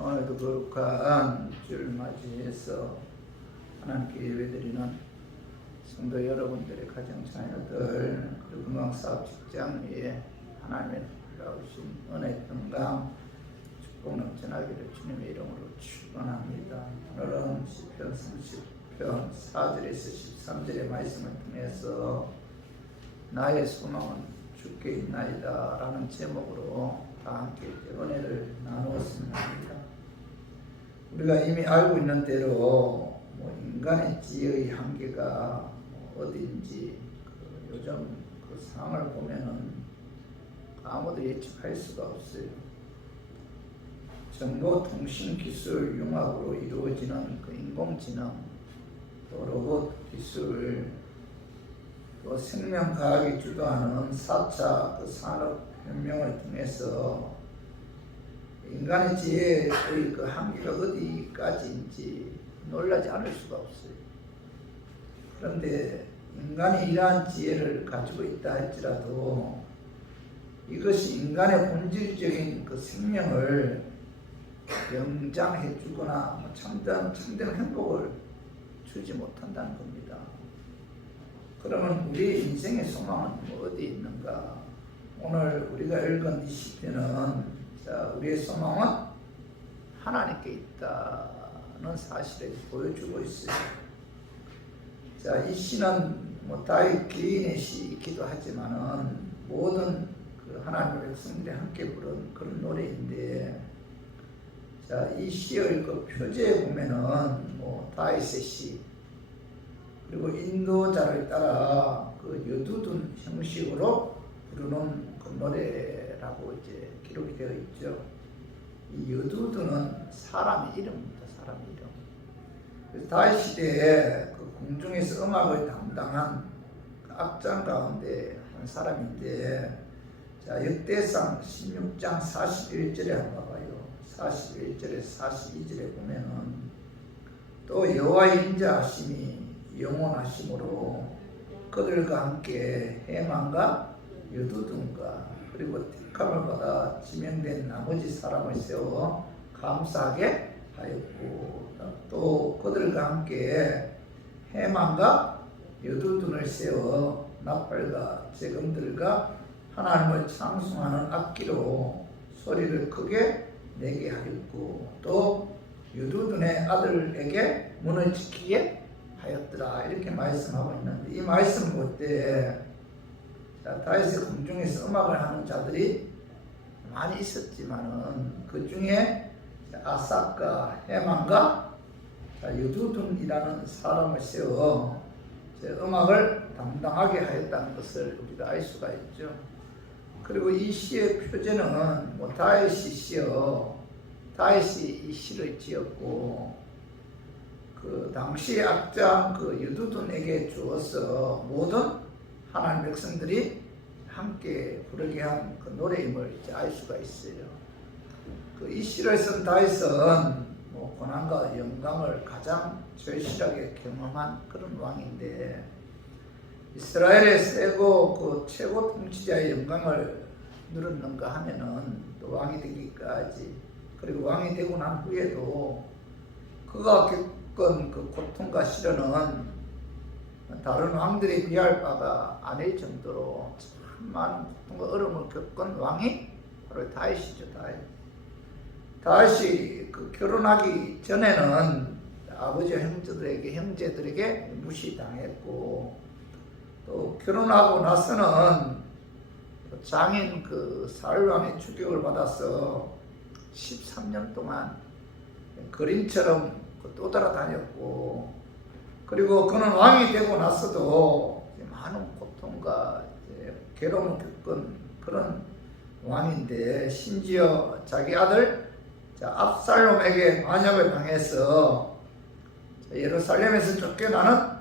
오늘도 거룩한 주를 맞이해서 하나님께 예배드리는 성도 여러분들의 가정 자녀들, 그리고 건강사업 직장 위에 하나님의 놀라우신 은혜 평강 축복 넘쳐나기를 주님의 이름으로 축원합니다. 오늘은 시편 30편 4절에서 13절의 말씀을 통해서 나의 소망은 주께 있나이다 라는 제목으로 다 함께 은혜를 나누었으면 합니다. 우리가 이미 알고 있는 대로 인간의 지혜의 한계가 어디인지 요즘 그 상황을 보면은 아무도 예측할 수가 없어요. 정보통신기술 융합으로 이루어지는 그 인공지능, 또 로봇 기술, 또 생명과학이 주도하는 4차 그 산업혁명을 통해서 인간의 지혜의 그 한계가 어디까지인지 놀라지 않을 수가 없어요. 그런데 인간이 이러한 지혜를 가지고 있다 할지라도 이것이 인간의 본질적인 그 생명을 연장해 주거나 참된 행복을 주지 못한다는 겁니다. 그러면 우리 인생의 소망은 어디 있는가? 오늘 우리가 읽은 이 시편은 우리의 소망은 하나님께 있다는 사실을 보여주고 있어요. 이 시는 다윗 개인의 시이기도 하지만은 모든 그 하나님의 백성들이 함께 부른 그런 노래인데, 이 시의 그 표제에 보면은 다윗의 시, 그리고 인도자를 따라 그 여두둔 형식으로 부르는 그 노래라고 이제 기록이 되어 있죠. 이 여두둔은 사람 이름입니다. 사람 이름. 그래서 다윗 시대에 그 궁중에서 음악을 담당한 그 악장 가운데 한 사람인데, 역대상 16장 41절에 한번 봐요. 41절에 42절에 보면은 또 여호와의 인자하심이 영원하심으로 그들과 함께 해만과 여두둔과 그리고 택함을 받아 지명된 나머지 사람을 세워 감사하게 하였고, 또 그들과 함께 해만과 여두둔을 세워 나팔과 재금들과 하나님을 찬송하는 악기로 소리를 크게 내게 하였고, 또 여두둔의 아들에게 문을 지키게 하였더라, 이렇게 말씀하고 있는데, 이 말씀을 볼 때 다윗의 궁중에서 음악을 하는 자들이 많이 있었지만은 그 중에 아삭과 해만과 여두둔이라는 사람을 세워 음악을 담당하게 하였다는 것을 우리가 알 수가 있죠. 그리고 이 시의 표제는 다윗이 시여, 다윗이 이 시를 지었고, 그 당시 악장 그 여두둔에게 주어서 모든 하나님 백성들이 함께 부르게 한 그 노래임을 이제 알 수가 있어요. 그 이 시를 쓴 다윗은 고난과 영광을 가장 절실하게 경험한 그런 왕인데, 이스라엘의 세고 그 최고 통치자의 영광을 누렸는가 하면은 또 왕이 되기까지, 그리고 왕이 되고 난 후에도 그가 겪은 그 고통과 시련은 다른 왕들이 비할 바가 아닐 정도로 참 많은 고통과 어려움을 겪은 왕이 바로 다윗이죠. 다윗이 그 결혼하기 전에는 아버지 형제들에게 무시당했고, 또 결혼하고 나서는 장인 그 사울 왕의 추격을 받아서 13년 동안 거린처럼 떠돌아다녔고, 그리고 그는 왕이 되고 나서도 많은 고통과 괴로움을 겪은 그런 왕인데, 심지어 자기 아들 압살롬에게 반역을 당해서 예루살렘에서 쫓겨나는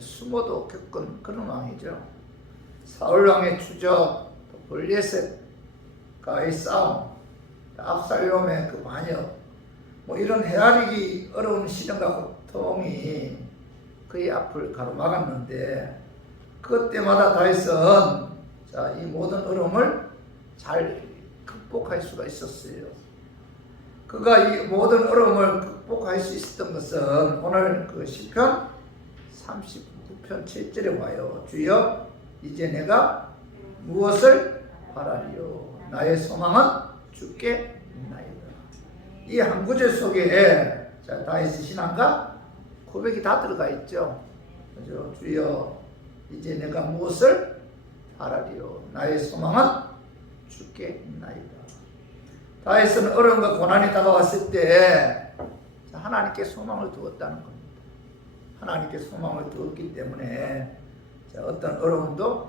수모도 겪은 그런 왕이죠. 사울 왕의 추적, 블레셋과의 싸움, 압살롬의 그 반역, 이런 헤아리기 어려운 시련과 고통이 그의 앞을 가로막았는데, 그때마다 다윗은 이 모든 어려움을 잘 극복할 수가 있었어요. 그가 이 모든 어려움을 극복할 수 있었던 것은 오늘 그 시편 39편 7절에 와요. 주여 이제 내가 무엇을 바라리요 나의 소망은 주께 있나이다. 이 한 구절 속에 다윗의 신앙과 고백이 다 들어가 있죠. 그죠? 주여 이제 내가 무엇을 바라리요 나의 소망은 주께 있나이다. 다윗은 어려움과 고난이 다가왔을 때 하나님께 소망을 두었다는 겁니다. 하나님께 소망을 두었기 때문에 어떤 어려움도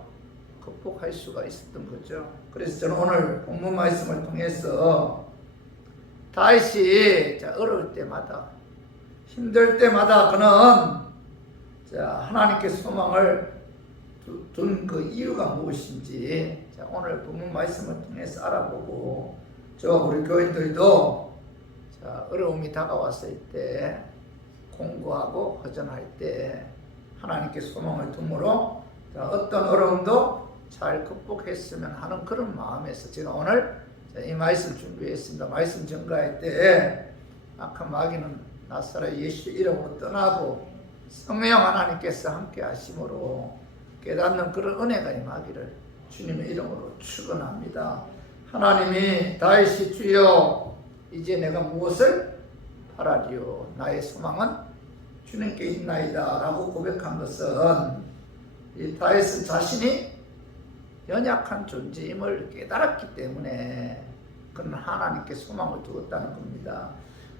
극복할 수가 있었던 거죠. 그래서 저는 오늘 본문 말씀을 통해서 다윗이 어려울 때마다 힘들 때마다 그는 하나님께 소망을 둔 그 이유가 무엇인지 오늘 본문 말씀을 통해서 알아보고 우리 교인들도 어려움이 다가왔을 때 공고하고 허전할 때 하나님께 소망을 둠으로 어떤 어려움도 잘 극복했으면 하는 그런 마음에서 제가 오늘 이 말씀 준비했습니다. 말씀 전가할 때 악한 마귀는 나사렛 예수 이름으로 떠나고 성령 하나님께서 함께 하심으로 깨닫는 그런 은혜가 임하기를 주님의 이름으로 축원합니다. 하나님이 다윗이 주여 이제 내가 무엇을 바라리요 나의 소망은 주님께 있나이다 라고 고백한 것은 이 다윗은 자신이 연약한 존재임을 깨달았기 때문에 그는 하나님께 소망을 두었다는 겁니다.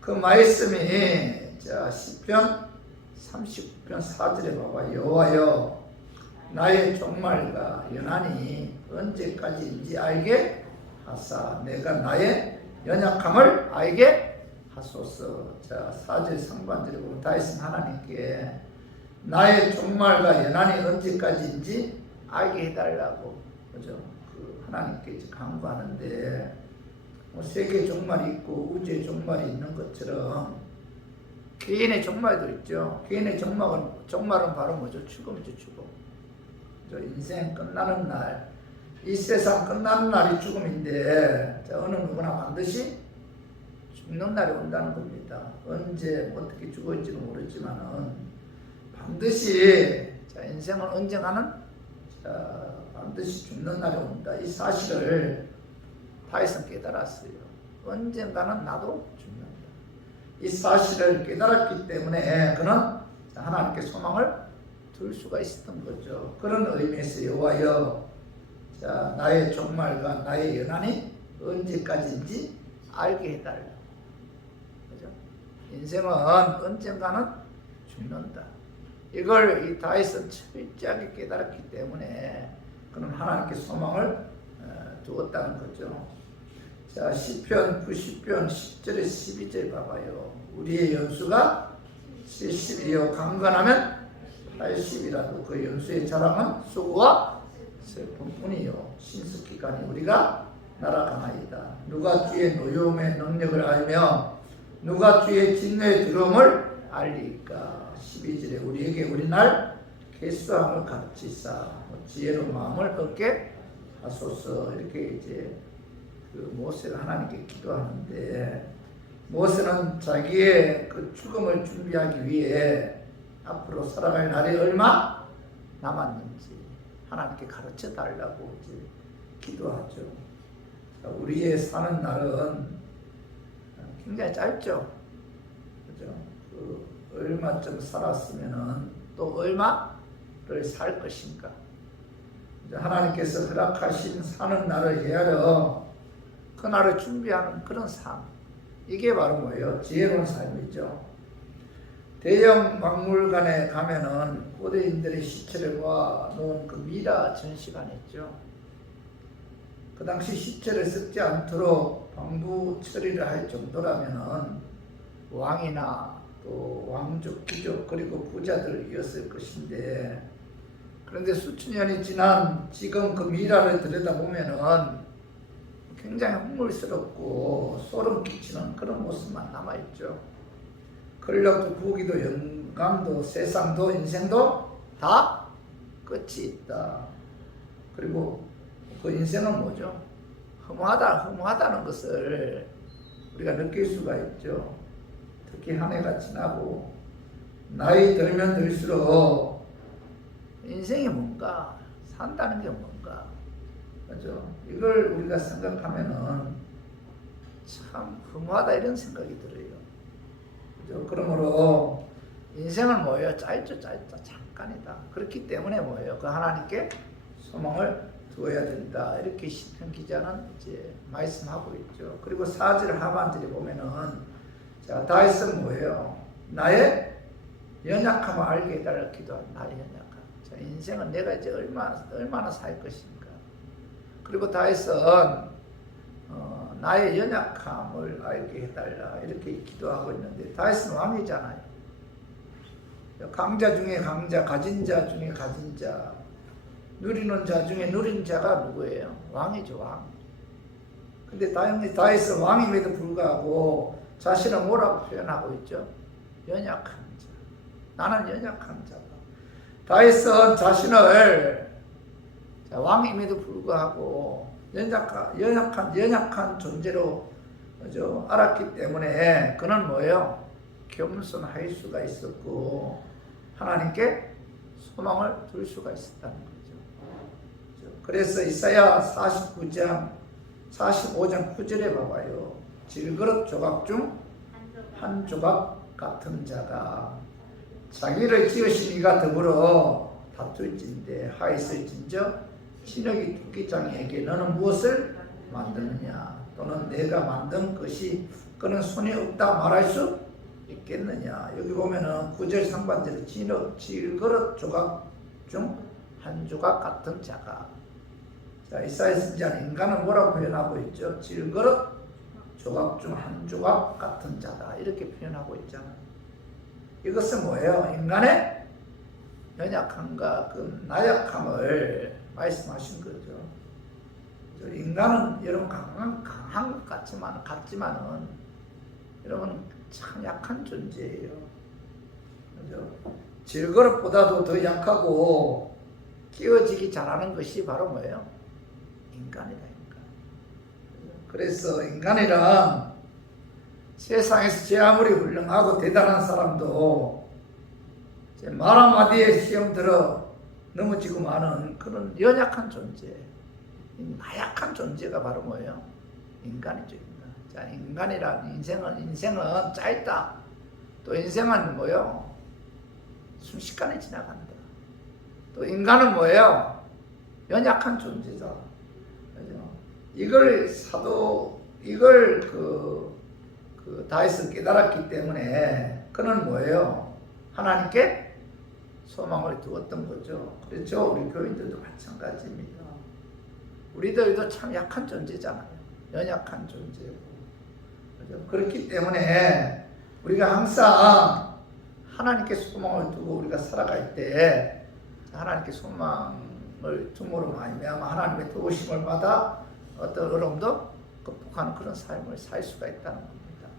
그 말씀이 시편 39편 4절에 봐봐. 여호와여 나의 종말과 연한이 언제까지인지 알게 하사 내가 나의 연약함을 알게 하소서. 4절 상반절에 보면 다윗은 하나님께 나의 종말과 연한이 언제까지인지 알게 해달라고 그죠? 하나님께 간구하는데 세계 종말이 있고 우주의 종말이 있는 것처럼 개인의 종말도 있죠. 개인의 종말은 바로 뭐죠? 죽음이죠. 죽음. 인생 끝나는 날, 이 세상 끝나는 날이 죽음인데 어느 누구나 반드시 죽는 날이 온다는 겁니다. 언제 어떻게 죽을지는 모르지만은 반드시 인생은 언젠가는 반드시 죽는 날이 온다. 이 사실을 다윗은 깨달았어요. 언젠가는 나도 죽는다. 이 사실을 깨달았기 때문에 그는 하나님께 소망을 둘 수가 있었던 거죠. 그런 의미에서 여호와여 나의 종말과 나의 연한이 언제까지인지 알게 해달라. 그죠? 인생은 언젠가는 죽는다. 이걸 이 다윗은 철저하게 깨달았기 때문에 그는 하나님께 소망을 두었다는 거죠. 시편 90편 10절에 12절 봐봐요. 우리의 연수가 70이요 강건하면 80이라도 그 연수의 자랑은 수고와 슬픔뿐이요 신속기간이 우리가 날아가나이다. 누가 주의 노여움의 능력을 알며 누가 주의 진노의 두려움을 알리까. 12절에 우리에게 우리날 개수함을 가르치사 지혜로 마음을 얻게 하소서. 이렇게 이제 그 모세가 하나님께 기도하는데 모세는 자기의 그 죽음을 준비하기 위해 앞으로 살아갈 날이 얼마 남았는지 하나님께 가르쳐 달라고 이제 기도하죠. 우리의 사는 날은 굉장히 짧죠. 그죠? 그 얼마쯤 살았으면은 또 얼마를 살 것인가. 하나님께서 허락하신 사는 날을 헤아려 그 날을 준비하는 그런 삶. 이게 바로 뭐예요? 지혜로운 삶이죠. 대형 박물관에 가면은 고대인들의 시체를 모아놓은 그 미라 전시관 있죠. 그 당시 시체를 썩지 않도록 방부 처리를 할 정도라면은 왕이나 또 왕족, 귀족 그리고 부자들이었을 것인데 그런데 수천 년이 지난 지금 그 미라를 들여다보면은 굉장히 흥물스럽고 소름 끼치는 그런 모습만 남아있죠. 권력도 부귀도 영광도 세상도 인생도 다 끝이 있다. 그리고 그 인생은 뭐죠? 허무하다는 것을 우리가 느낄 수가 있죠. 특히 한 해가 지나고 나이 들면 들수록 인생이 뭔가, 산다는 게 뭔가, 그죠? 이걸 우리가 생각하면은 참 허무하다 이런 생각이 들어요. 그죠? 그러므로 인생은 뭐예요? 짧죠, 잠깐이다. 그렇기 때문에 뭐예요? 그 하나님께 소망을 두어야 된다. 이렇게 시편 기자는 이제 말씀하고 있죠. 그리고 4절 하반절에 보면은, 자, 다윗은 뭐예요? 나의 연약함을 알게 해달라 기도한 나의 연약함. 자, 인생은 내가 이제 얼마나 살 것인가. 그리고 다윗은 나의 연약함을 알게 해달라 이렇게 기도하고 있는데, 다윗은 왕이잖아요. 강자 중에 강자, 가진 자 중에 가진 자, 누리는 자 중에 누린 자가 누구예요? 왕이죠, 왕. 근데 다윗은 왕임에도 불구하고 자신을 뭐라고 표현하고 있죠? 연약한 자. 나는 연약한 자다. 다윗은 자신을 왕임에도 불구하고 연약한 존재로 알았기 때문에 그는 뭐예요? 겸손할 수가 있었고 하나님께 소망을 둘 수가 있었다는 거죠. 그래서 이사야 45장 9절에 봐봐요. 질그릇 조각 중 한 조각 같은 자가 자기를 지으신 이가 더불어 다툴진대 하있을진저 신혁이 토끼장에게 너는 무엇을 만드느냐, 또는 내가 만든 것이 그는 손이 없다 말할 수 있겠느냐. 여기 보면은 9절 상반절에 질그릇 조각 중 한 조각 같은 자가, 자, 이사야 선지자는 인간을 뭐라고 표현하고 있죠? 질그릇 조각 중 한 조각 같은 자다 이렇게 표현하고 있잖아요. 이것은 뭐예요? 인간의 연약함과 그 나약함을 말씀하신 거죠. 인간은 여러분 강한 것 같지만은 여러분 참 약한 존재예요. 그죠? 질그릇보다도 더 약하고 끼워지기 잘하는 것이 바로 뭐예요? 인간이다. 그래서 인간이란 세상에서 제 아무리 훌륭하고 대단한 사람도 말 한마디에 시험 들어 넘어지고 마는 그런 연약한 존재, 나약한 존재가 바로 뭐예요? 인간이죠. 인간. 자, 인간이란 인생은 짧다. 또 인생은 뭐예요? 순식간에 지나간다. 또 인간은 뭐예요? 연약한 존재다. 그죠? 이걸 다윗은 깨달았기 때문에 그는 뭐예요? 하나님께 소망을 두었던 거죠. 그렇죠? 우리 교인들도 마찬가지입니다. 우리들도 참 약한 존재잖아요. 연약한 존재고. 그렇죠? 그렇기 때문에 우리가 항상 하나님께 소망을 두고 우리가 살아갈 때 하나님께 소망을 tum으로 말미암아 하나님의 도우심을 받아 어떤 어려움도 극복하는 그런 삶을 살 수가 있다는 겁니다.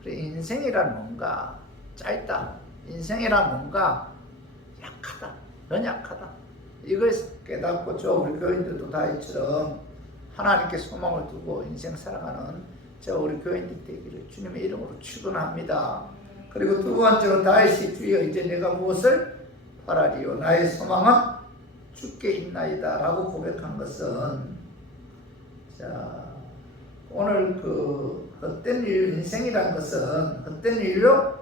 그래서 인생이란 뭔가 짧다. 인생이란 뭔가 약하다. 연약하다. 이걸 깨닫고 우리 교인들도 다윗처럼 하나님께 소망을 두고 인생 살아가는 우리 교인들 되기를 주님의 이름으로 축원합니다. 그리고 두 번째로 다윗이 주여 이제 내가 무엇을 바라리요? 나의 소망은 주께 있나이다 라고 고백한 것은, 자, 오늘 헛된 인생이란 것은 헛된 일로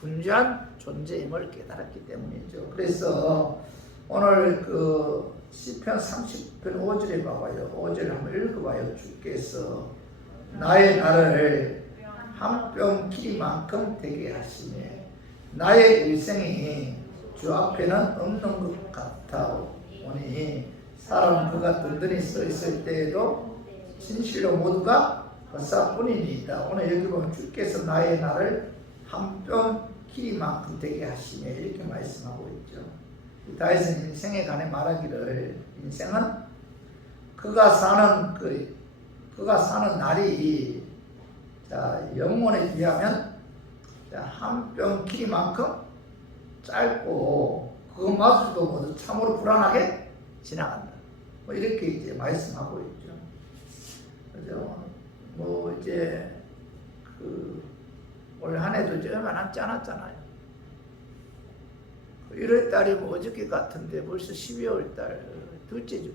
분주한 존재임을 깨달았기 때문이죠. 그래서 오늘 시편 30편 5절에 봐봐요. 5절 한번 읽어봐요. 주께서 나의 날을 한 뼘 길이만큼 되게 하시네. 나의 일생이 주 앞에는 없는 것 같아오니 사람은 그가 든든히 서 있을 때에도 진실로 모두가 헛사뿐이니이다. 오늘 여기 보면 주께서 나의 날을 한 뼘 길이만큼 되게 하시네 이렇게 말씀하고 있죠. 다윗은 인생에 관해 말하기를 인생은 그가 사는 날이 영혼에 비하면 한 뼘 길이만큼 짧고 그것마저도 모두 참으로 불안하게 지나간다. 이렇게 이제 말씀하고 있죠. 그죠? 이제 올 한 해도 이제 얼마 남지 않았잖아요. 1월 달이 뭐 어저께 같은데 벌써 12월 달 둘째 주.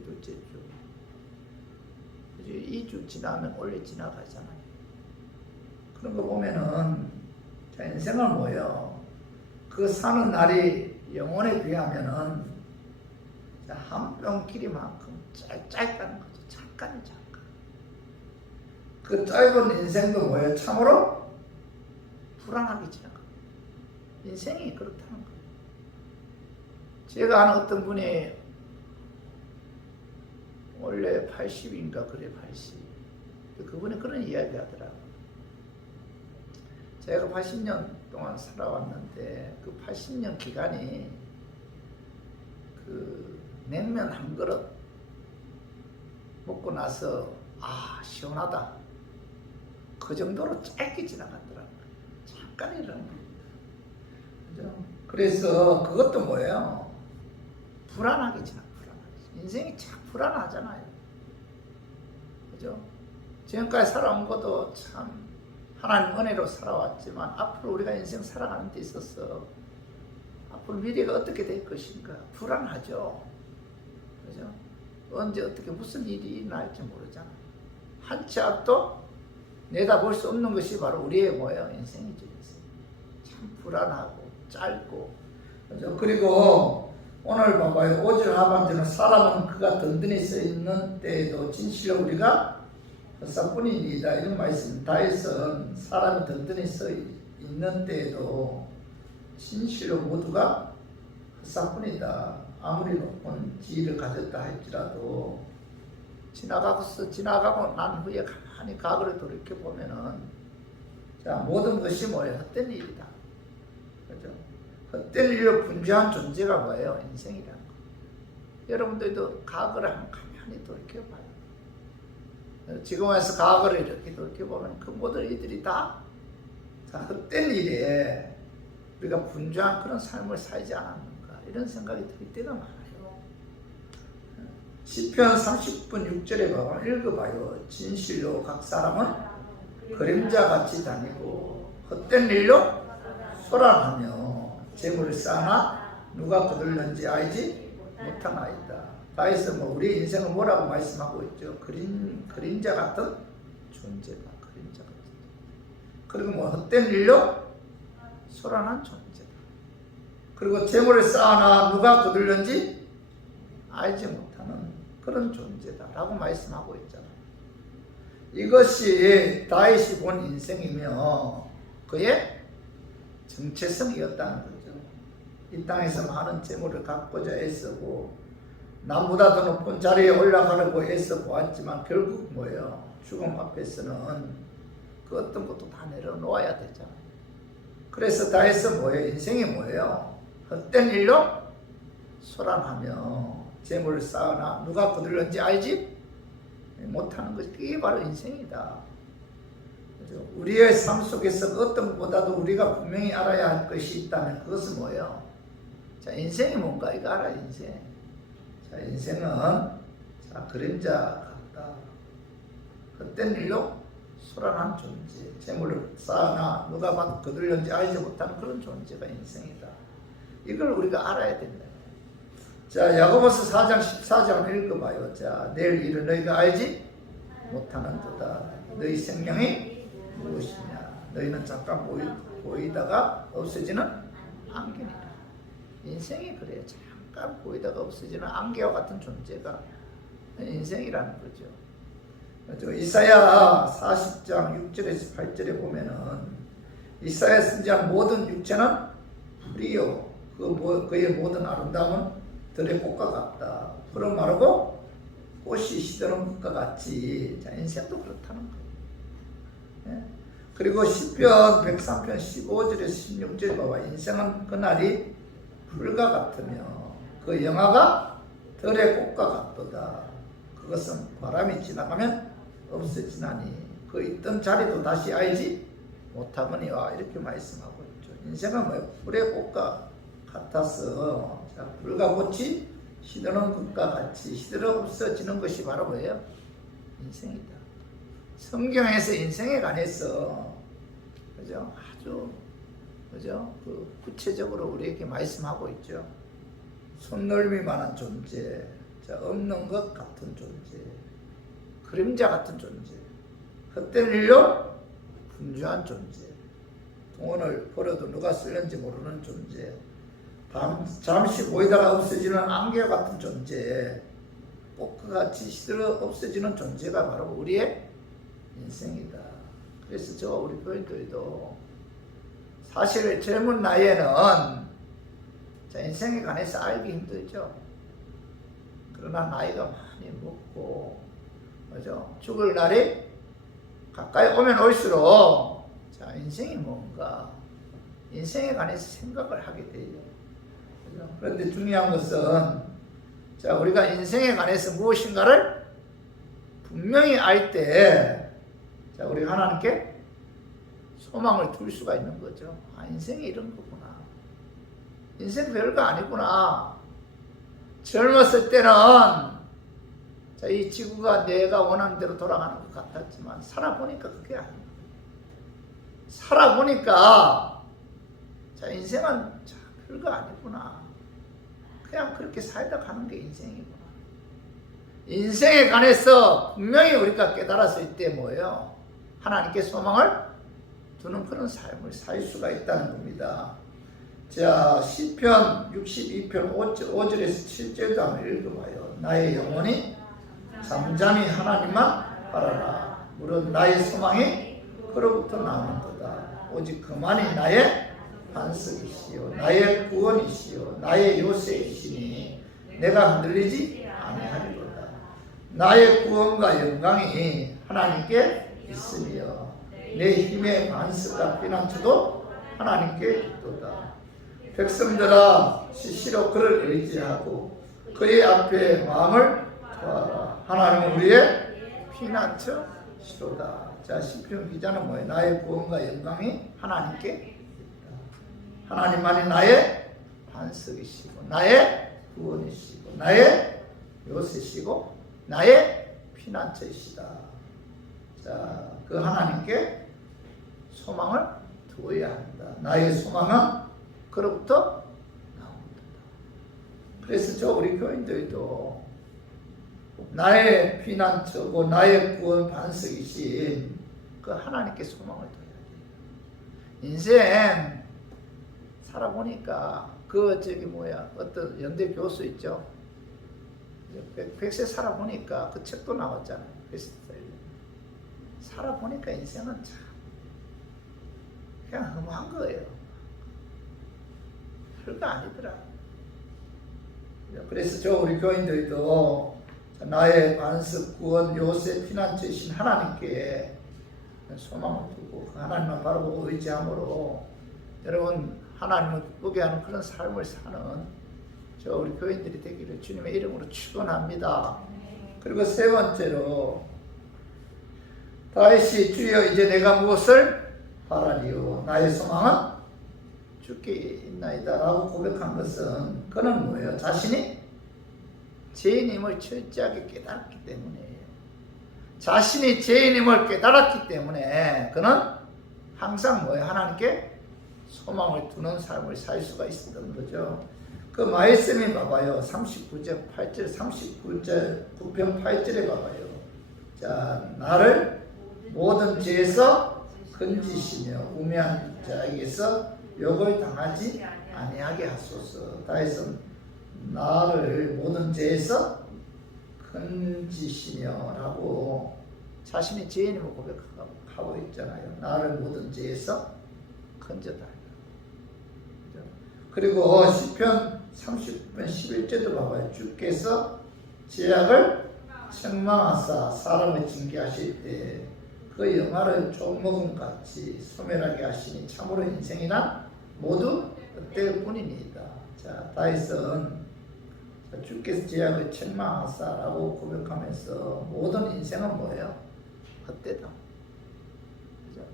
이제 2주 지나면 원래 지나가잖아요. 그런 거 보면은 자, 인생은 뭐예요? 그 사는 날이 영혼에 비하면은 한 뼘 길이만큼 짧다는 거죠. 잠깐. 그 짧은 인생도 뭐예요? 참으로 불안하게 지나가. 인생이 그렇다는 거예요. 제가 아는 어떤 분이 원래 80인가 그래 80. 그분이 그런 이야기 하더라고요. 제가 80년 동안 살아왔는데 그 80년 기간이 그 냉면 한 그릇 먹고 나서 시원하다. 그 정도로 짧게 지나갔더라고요. 잠깐이라는 겁니다. 그죠? 그래서 그것도 뭐예요? 불안하게 지나가. 인생이 참 불안하잖아요. 그죠? 지금까지 살아온 것도 참 하나님 은혜로 살아왔지만 앞으로 우리가 인생 살아가는 데 있어서 앞으로 미래가 어떻게 될 것인가 불안하죠. 그죠? 언제 어떻게 무슨 일이 날지 모르잖아. 한 치 앞도 내다볼 수 없는 것이 바로 우리의 뭐예요? 인생이죠. 인생. 참 불안하고 짧고. 그죠? 그리고 오늘 봐봐요. 5절 하반절은 사람은 그가 든든히 서 있는 때에도 진실로 우리가 헛사뿐이니이다. 이런 말씀. 다윗은 사람이 든든히 서 있는 때에도 진실로 모두가 헛사뿐이다. 아무리 높은 지위를 가졌다 할지라도 지나가고 난 후에 가만히 과거를 돌이켜보면은 자, 모든 것이 뭐예요? 헛된 일이다. 그죠? 헛된 일로 분주한 존재가 뭐예요? 인생이라는 거. 여러분들도 과거를 한번 가만히 돌이켜봐요. 지금 와서 과거를 이렇게 돌이켜보면 그 모든 일들이 다 헛된 일에 우리가 분주한 그런 삶을 살지 않았는가 이런 생각이 들 때가 많아요. 시편 30분 6절에 봐봐 읽어봐요. 진실로 각 사람은 그림자같이 다니고 헛된 일로 소란하며 재물을 쌓나 누가 거둘는지 알지 못하나이다. 다윗은 우리 인생을 뭐라고 말씀하고 있죠? 그림자 같은 존재다. 그림자 같은. 그리고 헛된 일로 소란한 존재다. 그리고 재물을 쌓아나 누가 거둘는지 알지 못하는 그런 존재다라고 말씀하고 있잖아요. 이것이 다윗이 본 인생이며 그의 정체성이었다는 거죠. 이 땅에서 많은 재물을 갖고자 애쓰고 남보다 더 높은 자리에 올라가려고 애써 보았지만 결국 뭐예요? 죽음 앞에서는 그 어떤 것도 다 내려놓아야 되잖아요. 그래서 다윗은 뭐예요? 인생이 뭐예요? 헛된 일로 소란하며 재물을 쌓으나 누가 거둘는지 알지 못하는 것이 그게 바로 인생이다. 그렇죠? 우리의 삶 속에서 어떤 것보다도 우리가 분명히 알아야 할 것이 있다면 그것은 뭐예요? 자, 인생이 뭔가 이거 알아. 인생. 자, 인생은 자, 그림자 같다. 헛된 일로 소란한 존재, 재물을 쌓으나 누가 거둘는지 알지 못하는 그런 존재가 인생이다. 이걸 우리가 알아야 된다. 자, 야고보서 4장 14장 읽어봐요. 자, 내일 일을 너희가 알지 못하는도다. 너희 생명이 무엇이냐? 너희는 잠깐 보이다가 없어지는 안개니라. 인생이 그래요. 잠깐 보이다가 없어지는 안개와 같은 존재가 인생이라는 거죠. 그렇죠? 이사야 40장 6절에서 8절에 보면은 이사야 선지한 모든 육체는 풀이요 그의 모든 아름다움은 들의 꽃과 같다. 푸른 마르고 꽃이 시드는 것과 같이. 자, 인생도 그렇다는 거예요. 예? 그리고 시편 103편 15절에서 16절 봐봐. 인생은 그날이 불과 같으며 그 영화가 들의 꽃과 같도다. 그것은 바람이 지나가면 없어지나니 그 있던 자리도 다시 알지 못하거니와. 이렇게 말씀하고 있죠. 인생은 뭐예요? 불의 꽃과 같아서 자, 불과 꽃이 시드는 것과 같이 시들어 없어지는 것이 바로 뭐예요? 인생이다. 성경에서 인생에 관해서 그죠? 아주 그죠? 그 구체적으로 우리에게 말씀하고 있죠. 손놀미만한 존재, 자, 없는 것 같은 존재, 그림자 같은 존재, 헛된 일로 분주한 존재, 돈을 벌어도 누가 쓰는지 모르는 존재, 잠시 보이다가 없어지는 안개 같은 존재, 꽃같이 시들어 없어지는 존재가 바로 우리의 인생이다. 그래서 저 우리 교인들도 사실 젊은 나이에는 자, 인생에 관해서 알기 힘들죠. 그러나 나이가 많이 먹고 그죠? 죽을 날이 가까이 오면 올수록 자, 인생이 뭔가 인생에 관해서 생각을 하게 돼요. 그죠? 그런데 중요한 것은 자, 우리가 인생에 관해서 무엇인가를 분명히 알 때 자, 우리가 하나님께 소망을 둘 수가 있는 거죠. 아, 인생이 이런 거구나. 인생 별거 아니구나. 젊었을 때는 자, 이 지구가 내가 원하는 대로 돌아가는 것 같았지만 살아보니까 그게 아니에요. 살아보니까 자, 인생은 자, 별거 아니구나. 그냥 그렇게 살다 가는 게 인생이구나. 인생에 관해서 분명히 우리가 깨달았을 때 뭐예요? 하나님께 소망을 두는 그런 삶을 살 수가 있다는 겁니다. 자, 시편 62편 5절에서 7절도 한번 읽어봐요. 나의 영혼이 잠잠히 하나님만 바라라. 무릇 나의 소망이 그로부터 나오는 거다. 오직 그만이 나의 반석이시요 나의 구원이시요 나의 요새이시니 내가 흔들리지 아니하리로다. 나의 구원과 영광이 하나님께 있으며 내 힘의 반석과 피난처도 하나님께 있도다. 백성들아 시시로 그를 의지하고 그의 앞에 마음을 두어라. 하나님은 우리의 피난처시로다. 자, 시편 기자는 뭐예요? 나의 구원과 영광이 하나님께 있다. 하나님만이 나의 반석이시고 나의 구원이시고 나의 요새시고 나의 피난처이시다. 자, 그 하나님께 소망을 두어야 한다. 나의 소망은 그로부터 나옵니다. 그래서 저 우리 교인들도 나의 피난처고 나의 구원 반석이신 그 하나님께 소망을 둬야 돼요. 인생 살아보니까 그 저기 뭐야 어떤 연대 교수 있죠. 100세 살아보니까 그 책도 나왔잖아요. 베스트셀러. 살아보니까 인생은 참 그냥 험한 거예요. 별거 아니더라. 그래서 저 우리 교인들도 나의 반석 구원 요새 피난처이신 하나님께 소망을 두고 그 하나님만 바라보고 의지함으로 여러분 하나님을 기쁘게 하는 그런 삶을 사는 저 우리 교인들이 되기를 주님의 이름으로 축원합니다. 그리고 세 번째로 다윗이 주여 이제 내가 무엇을 바라리요 나의 소망은 주께 있나이다 라고 고백한 것은 그는 뭐예요? 자신이 죄인임을 철저하게 깨달았기 때문이에요. 자신이 죄인임을 깨달았기 때문에 그는 항상 뭐예요? 하나님께 소망을 두는 삶을 살 수가 있었던 거죠. 그 말씀이 봐봐요. 39장 8절 9편 8절에 봐봐요. 자, 나를 모든 죄에서 건지시며 우매한 자에게서 욕을 당하지 아니하게 하소서. 다윗은 나를 모든 죄에서 건지시며 라고 자신이 죄인임을 고백하고 있잖아요. 나를 모든 죄에서 건져달라. 그리고 시편 30편 11절도 봐봐요. 주께서 죄악을 책망하사 사람을 징계하실 때 그 영화를 조목은 같이 소멸하게 하시니 참으로 인생이란 모두 헛될 뿐이니이다. 자, 다윗은 주께서 죄악을 책망하사라고 고백하면서 모든 인생은 뭐예요? 헛되다.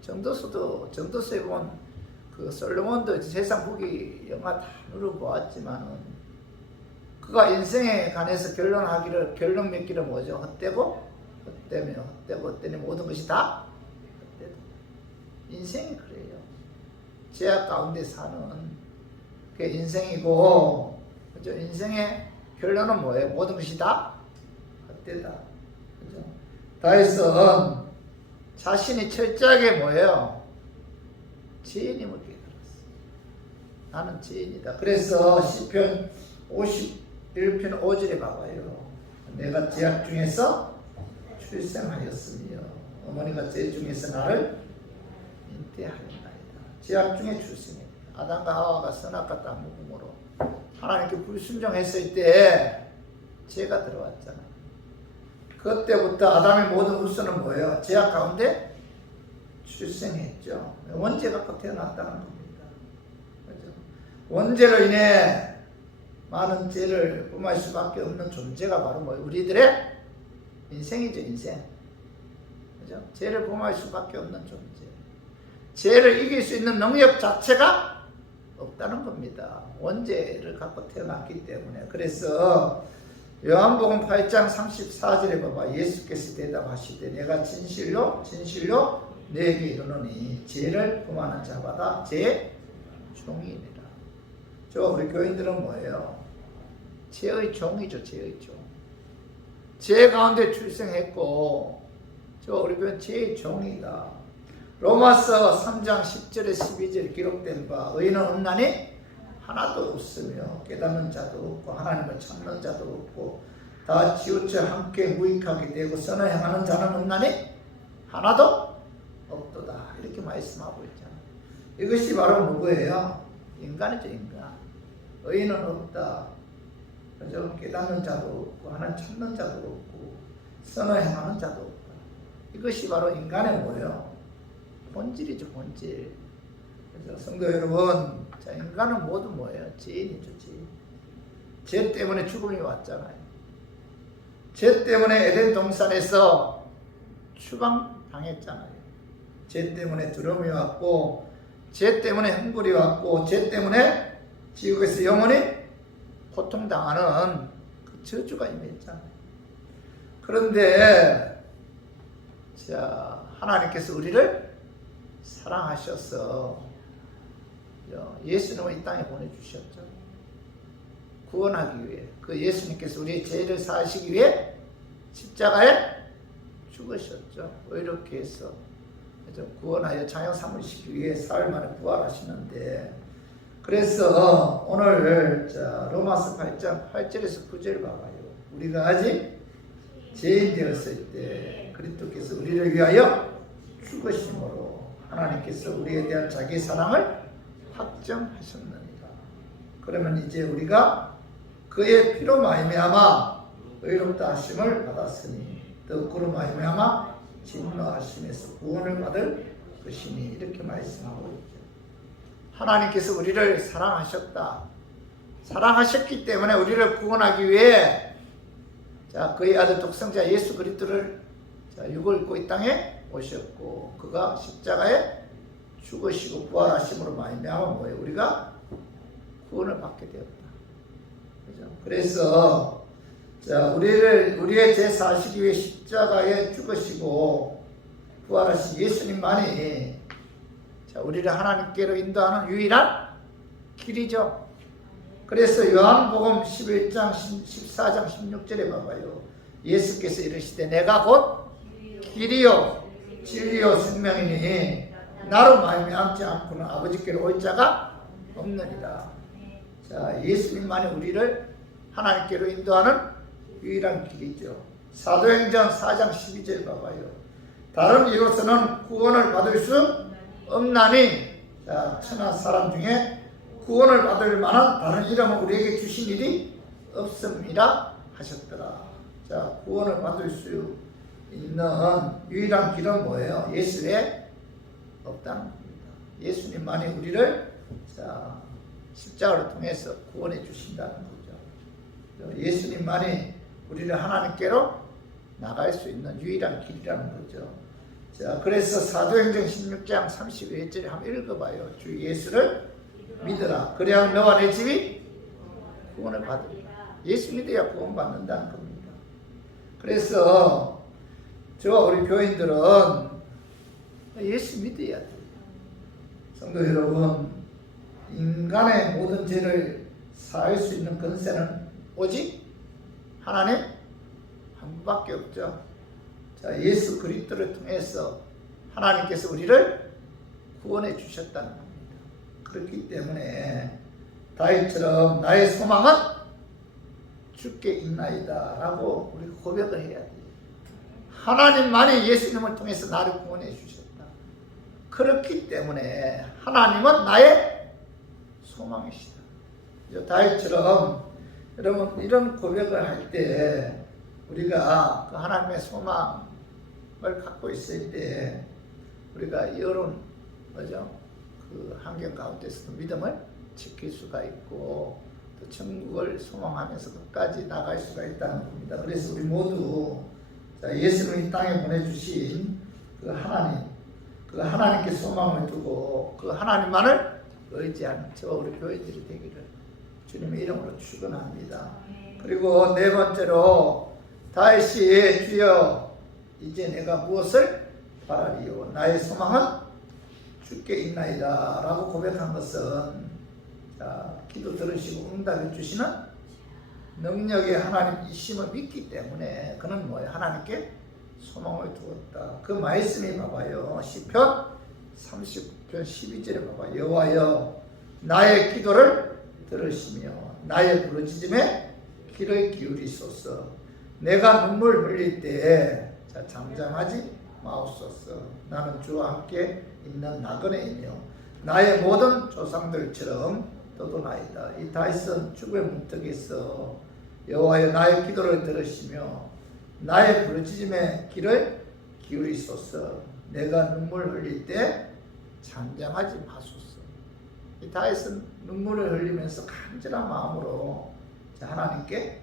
정도서에 보면 그 솔로몬도 세상 보기 영화 다 누려보았지만은 그가 인생에 관해서 결론 맺기를 뭐죠? 헛되고 헛되니 모든 것이 다 헛되다. 인생이 그래요. 죄악 가운데 사는 그 인생이고, 그죠? 인생의 결론은 뭐예요? 모든 것이 다 헛되다. 그죠? 다윗은 자신이 철저하게 뭐예요? 죄인임을 깨달았어. 나는 죄인이다. 그래서 시편 51편 5절에 봐봐요. 내가 죄악 중에서 출생하였으며 어머니가 죄 중에서 나를 잉태하였나이다. 죄악 중에 출생했다. 아담과 하와가 선악과 땅 무궁으로 하나님께 불순종했을 때 죄가 들어왔잖아요. 그때부터 아담의 모든 후손은 뭐예요? 죄악 가운데 출생했죠. 원죄 갖고 태어났다는 겁니다. 그렇죠? 원죄로 인해 많은 죄를 범할 수밖에 없는 존재가 바로 뭐예요? 우리들의 인생이죠, 인생. 그죠? 죄를 범할 수밖에 없는 존재. 죄를 이길 수 있는 능력 자체가 없다는 겁니다. 원죄를 갖고 태어났기 때문에. 그래서 요한복음 8장 34절에 봐봐. 예수께서 대답하시되 내가 진실로 너에게 이르노니 죄를 범하는 자마다 죄의 종이니라. 우리 교인들은 뭐예요? 죄의 종이죠. 죄의 종. 죄 가운데 출생했고 우리 교회는 죄의 종이다. 로마서 3장 10절에 12절에 기록된 바 의인은 없나니 하나도 없으며 깨닫는 자도 없고 하나님을 찾는 자도 없고 다 치우쳐 함께 무익하게 되고 선을 행하는 자는 없나니 하나도 없도다. 이렇게 말씀하고 있잖아요. 이것이 바로 누구예요? 인간이죠, 인간. 의인은 없다. 그죠? 깨닫는 자도 없고 하나님 찾는 자도 없고 선을 행하는 자도 없다. 이것이 바로 인간의 뭐예요? 본질이죠, 본질. 그래서 성도 여러분, 자, 인간은 모두 뭐예요? 죄인이죠, 죄인. 죄 때문에 죽음이 왔잖아요. 죄 때문에 에덴 동산에서 추방당했잖아요. 죄 때문에 두려움이 왔고, 죄 때문에 흥분이 왔고, 죄 때문에 지옥에서 영원히 고통당하는 그 저주가 임했잖아요. 그런데, 자, 하나님께서 우리를 사랑하셔서 예수님을 이 땅에 보내주셨죠. 구원하기 위해. 그 예수님께서 우리의 죄를 사하시기 위해 십자가에 죽으셨죠. 이렇게 해서 구원하여 자녀 삼으시기 위해 사흘 만에 부활하시는데, 그래서 오늘 로마서 8장 8절에서 9절 봐봐요. 우리가 아직 죄인 되었을 때 그리스도께서 우리를 위하여 죽으심으로 하나님께서 우리에 대한 자기의 사랑을 확정하셨느니라. 그러면 이제 우리가 그의 피로 말미암아 의롭다 하심을 받았으니 또 그로 말미암아 진노하심에서 구원을 받을 것이니, 이렇게 말씀하고 있죠. 하나님께서 우리를 사랑하셨다. 사랑하셨기 때문에 우리를 구원하기 위해 그의 아들 독생자 예수 그리스도를 육을 입고 이 땅에 오셨고, 그가 십자가에 죽으시고 부활하심으로 말미암아 뭐예요? 우리가 구원을 받게 되었다. 그죠? 그래서 우리의 죄 사시기 위해 십자가에 죽으시고 부활하신 예수님만이 우리를 하나님께로 인도하는 유일한 길이죠. 그래서 요한복음 11장 14장 16절에 봐봐요. 예수께서 이르시되 내가 곧 길이요 진리요 생명이니 나로 말미암지 않고는 아버지께로 올 자가 없느니라. 예수님만이 우리를 하나님께로 인도하는 유일한 길이죠. 사도행전 4장 12절 봐봐요. 다른 이로서는 구원을 받을 수 없나니, 천하 사람 중에 구원을 받을 만한 다른 이름을 우리에게 주신 일이 없음이라 하셨더라. 구원을 받을 수 있는 유일한 길은 뭐예요? 예수 외에 없다는 겁니다. 예수님만이 우리를 십자가를 통해서 구원해 주신다는 거죠. 예수님만이 우리를 하나님께로 나갈 수 있는 유일한 길이라는 거죠. 그래서 사도행전 16장 31절에 한번 읽어봐요. 주 예수를 믿으라. 그래야 너와 내 집이 구원을 받으리라. 예수 믿어야 구원 받는다는 겁니다. 그래서 저와 우리 교인들은 예수 믿어야 돼요. 성도 여러분, 인간의 모든 죄를 사할 수 있는 권세는 오직 하나님 한 분밖에 없죠. 자, 예수 그리스도를 통해서 하나님께서 우리를 구원해 주셨다는 겁니다. 그렇기 때문에 다윗처럼 나의 소망은 주께 있나이다 라고 우리 고백을 해야 돼요. 하나님만이 예수님을 통해서 나를 구원해 주셨다. 그렇기 때문에 하나님은 나의 소망이시다. 다윗처럼 여러분 이런 고백을 할 때 우리가 그 하나님의 소망을 갖고 있을 때 우리가 여론 그 환경 가운데서도 믿음을 지킬 수가 있고 또 천국을 소망하면서 끝까지 나갈 수가 있다는 겁니다. 그래서 우리 모두 예수님을 이 땅에 보내주신 그 하나님, 그 하나님께 소망을 두고 그 하나님만을 의지하는 저와 우리 교회들이 되기를 주님의 이름으로 축원합니다. 그리고 네 번째로 다윗이 주여 이제 내가 무엇을 바라리요 나의 소망은 주께 있나이다 라고 고백한 것은 기도 들으시고 응답해 주시는 능력의 하나님이심을 믿기 때문에 그는 뭐예요? 하나님께 소망을 두었다. 그 말씀이 봐봐요. 시편 39편 12절에 봐봐요. 여호와여 나의 기도를 들으시며 나의 부르짖음에 귀를 기울이소서. 내가 눈물 흘릴 때에 잠잠하지 마옵소서. 나는 주와 함께 있는 나그네이며 나의 모든 조상들처럼 떠도나이다. 이 다윗은 죽음의 문턱에서 여호와여 나의 기도를 들으시며 나의 부르짖음에 귀를 기울이소서. 내가 눈물 흘릴 때 잠잠하지 마소서. 이 다윗은 눈물을 흘리면서 간절한 마음으로 하나님께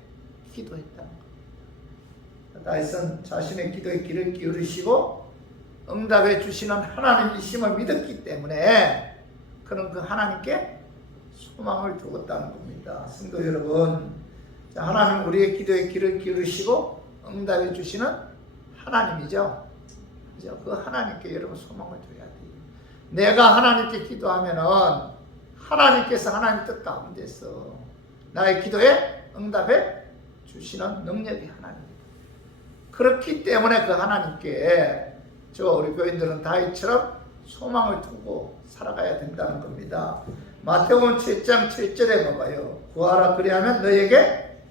기도했다는 겁니다. 다윗은 자신의 기도에 귀를 기울이시고 응답해 주시는 하나님이심을 믿었기 때문에 그는 그 하나님께 소망을 두었다는 겁니다. 성도 여러분, 하나님은 우리의 기도에 귀를 기울이시고 응답해 주시는 하나님이죠. 그 하나님께 여러분 소망을 둬야 돼요. 내가 하나님께 기도하면은 하나님께서 하나님 뜻 가운데서 나의 기도에 응답해 주시는 능력이 하나님입니다. 그렇기 때문에 그 하나님께 우리 교인들은 다윗처럼 소망을 두고 살아가야 된다는 겁니다. 마태복음 7장 7절에 봐봐요. 구하라 그리하면 너에게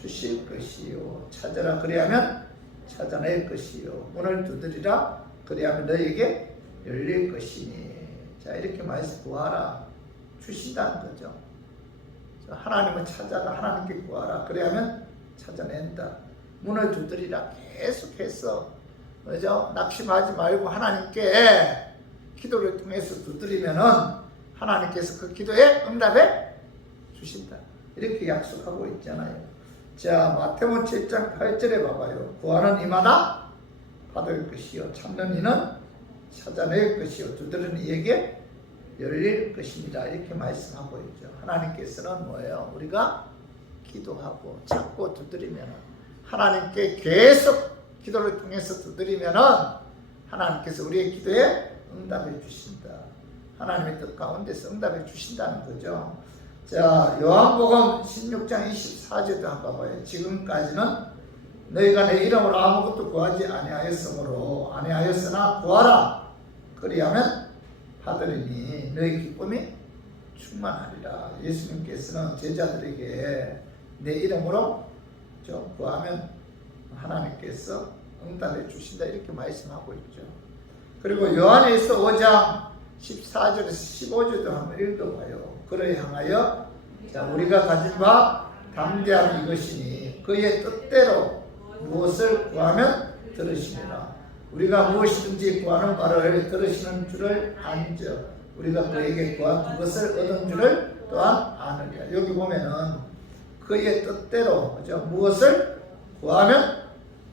주실 것이요 찾아라 그리하면 찾아낼 것이요 문을 두드리라 그리하면 너에게 열릴 것이니. 자, 이렇게 말해서 구하라 주신다는 거죠. 하나님을 찾아라, 하나님께 구하라 그리하면 찾아낸다. 문을 두드리라 계속해서 낙심하지 말고 하나님께 기도를 통해서 두드리면은 하나님께서 그 기도에 응답해 주신다. 이렇게 약속하고 있잖아요. 자, 마태복음 7장 8절에 봐봐요. 구하는 이마다 받을 것이요 찾는 이는 찾아낼 것이요 두드리는 이에게 열릴 것입니다. 이렇게 말씀하고 있죠. 하나님께서는 뭐예요? 우리가 기도하고 찾고 두드리면 하나님께 계속 기도를 통해서 두드리면 하나님께서 우리의 기도에 응답해 주신다. 하나님의 뜻 가운데서 응답해 주신다는 거죠. 자, 요한복음 16장 24절도 한번 봐요. 지금까지는 너희가 내 이름으로 아무것도 구하지 아니하였으나 구하라 그리하면 받으리니 너희 기쁨이 충만하리라. 예수님께서는 제자들에게 내 이름으로 구하면 하나님께서 응답해 주신다 이렇게 말씀하고 있죠. 그리고 요한에서 5장 14절에서 15절도 한번 읽어봐요. 그를 향하여 우리가 가진 바 담대함이 이것이니 그의 뜻대로 무엇을 구하면 들으시리라. 우리가 무엇이든지 구하는 바를 들으시는 줄을 안죠. 우리가 그에게 구한 그것을 얻은 줄을 또한 아느니라. 여기 보면은 그의 뜻대로 무엇을 구하면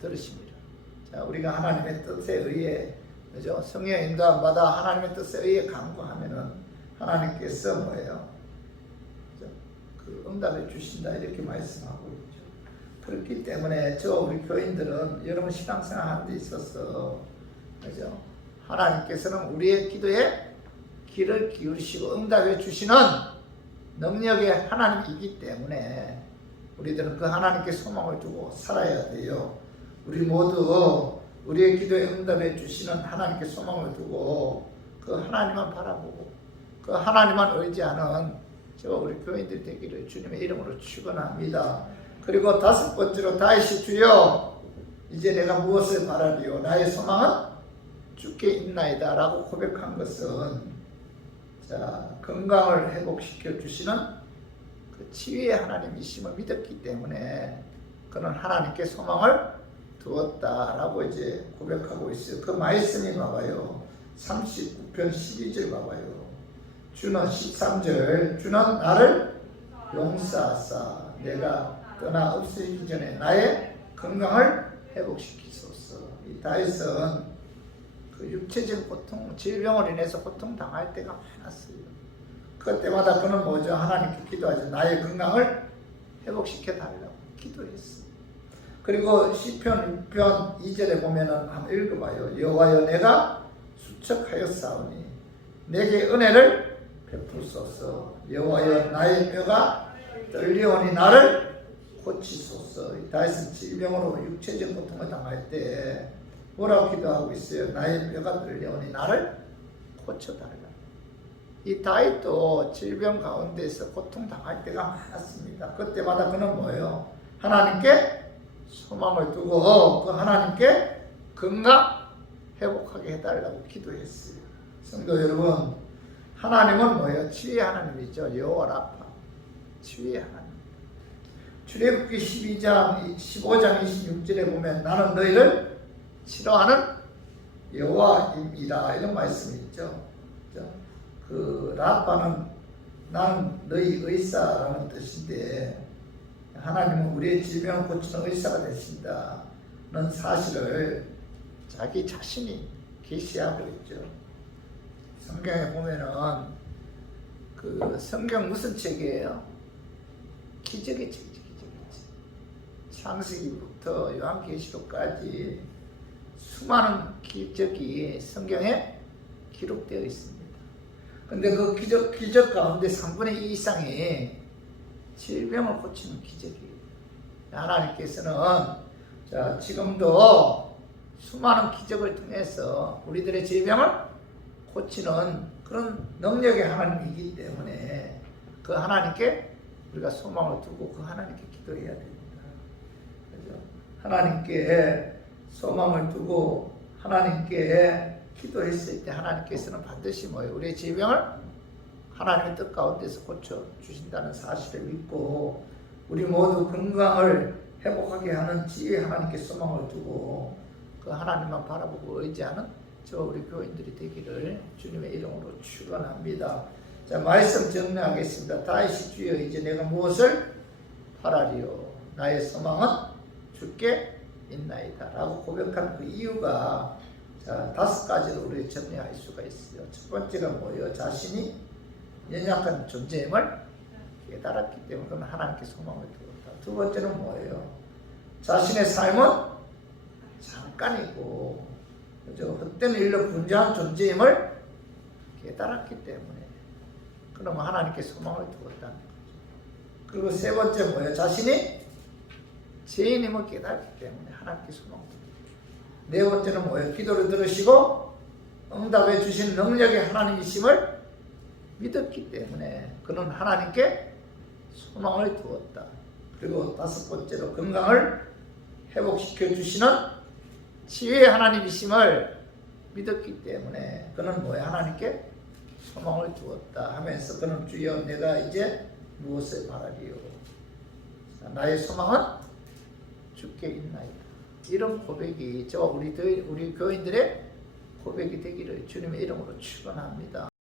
들으십니다. 자, 우리가 하나님의 뜻에 의해 성령의 인도함 받아 하나님의 뜻에 의해 간구하면은 하나님께서 뭐예요? 그 응답해 주신다 이렇게 말씀하고 있죠. 그렇기 때문에 우리 교인들은 여러분 신앙생활 하는 데 있어서 하나님께서는 우리의 기도에 귀를 기울이시고 응답해 주시는 능력의 하나님이기 때문에 우리들은 그 하나님께 소망을 두고 살아야 돼요. 우리 모두 우리의 기도에 응답해 주시는 하나님께 소망을 두고 그 하나님만 바라보고 그 하나님만 의지하는 저와 우리 교인들이 되기를 주님의 이름으로 축원합니다. 그리고 다섯 번째로 다윗이 주여 이제 내가 무엇을 바라리요 나의 소망은 주께 있나이다 라고 고백한 것은 건강을 회복시켜 주시는 그 치유의 하나님이심을 믿었기 때문에 그는 하나님께 소망을 두었다라고 이제 고백하고 있어요. 그 말씀이 봐봐요. 39편 12절 봐봐요. 주는 13절 주는 나를 용서하사 내가 떠나 없어지기 전에 나의 건강을 회복시키소서. 이 다윗은 그 육체적 고통, 질병을 인해서 고통당할 때가 많았어요. 그때마다 그는 뭐죠? 하나님께 기도하죠. 나의 건강을 회복시켜 달라고 기도했어요. 그리고 시편 6편 2절에 보면은 한번 읽어봐요. 여호와여 내가 수척하였사오니 내게 은혜를 베푸소서. 여호와여 나의 뼈가 떨리오니 나를 고치소서. 다윗은 질병으로 육체적 고통을 당할 때 뭐라고 기도하고 있어요? 나의 뼈가 떨리오니 나를 고쳐달라. 이 다윗도 질병 가운데서 고통당할 때가 많았습니다. 그때마다 그는 뭐예요? 하나님께 소망을 두고 그 하나님께 건강 회복하게 해달라고 기도했어요. 성도 여러분, 하나님은 뭐예요? 치유의 하나님이죠. 여호와 라파, 치유의 하나님. 출애굽기 15장 26절에 보면 나는 너희를 치료하는 여호와입니다. 이런 말씀이 있죠. 그 라파는 나는 너희 의사라는 뜻인데 하나님은 우리의 질병을 고치는 의사가 되신다는 사실을 자기 자신이 계시하고 있죠. 성경에 보면은 그 성경 무슨 책이에요? 기적의 책이죠. 창세기부터 요한계시록까지 수많은 기적이 성경에 기록되어 있습니다. 근데 그 기적 가운데 3분의 2 이상이 질병을 고치는 기적이에요. 하나님께서는 지금도 수많은 기적을 통해서 우리들의 질병을 고치는 그런 능력의 하나님이기 때문에 그 하나님께 우리가 소망을 두고 그 하나님께 기도해야 됩니다. 그죠? 하나님께 소망을 두고 하나님께 기도했을 때 하나님께서는 반드시 뭐예요? 우리의 질병을 하나님의 뜻 가운데서 고쳐주신다는 사실을 믿고 우리 모두 건강을 회복하게 하는 지혜의 하나님께 소망을 두고 그 하나님만 바라보고 의지하는 저 우리 교인들이 되기를 주님의 이름으로 축원합니다. 자, 말씀 정리하겠습니다. 다윗이 주여 이제 내가 무엇을 바라리요? 나의 소망은 주께 있나이다 라고 고백한 그 이유가 자, 5가지로 우리 정리할 수가 있어요. 첫 번째가 뭐예요? 자신이 연약한 존재임을 깨달았기 때문에 그는 하나님께 소망을 두었다. 두 번째는 뭐예요? 자신의 삶은 잠깐이고 헛된 일로 분주한 존재임을 깨달았기 때문에 그러면 하나님께 소망을 두었다는 거죠. 그리고 세 번째 뭐예요? 자신이 죄인임을 깨달았기 때문에 하나님께 소망을 두었다. 네 번째는 뭐예요? 기도를 들으시고 응답해 주신 능력의 하나님이심을 믿었기 때문에 그는 하나님께 소망을 두었다. 그리고 다섯 번째로 건강을 회복시켜 주시는 치유의 하나님이심을 믿었기 때문에 그는 뭐야? 하나님께 소망을 두었다 하면서 그는 주여 내가 이제 무엇을 바라리요? 나의 소망은 주께 있나이다. 이런 고백이 저와 우리 교인들의 고백이 되기를 주님의 이름으로 축원합니다.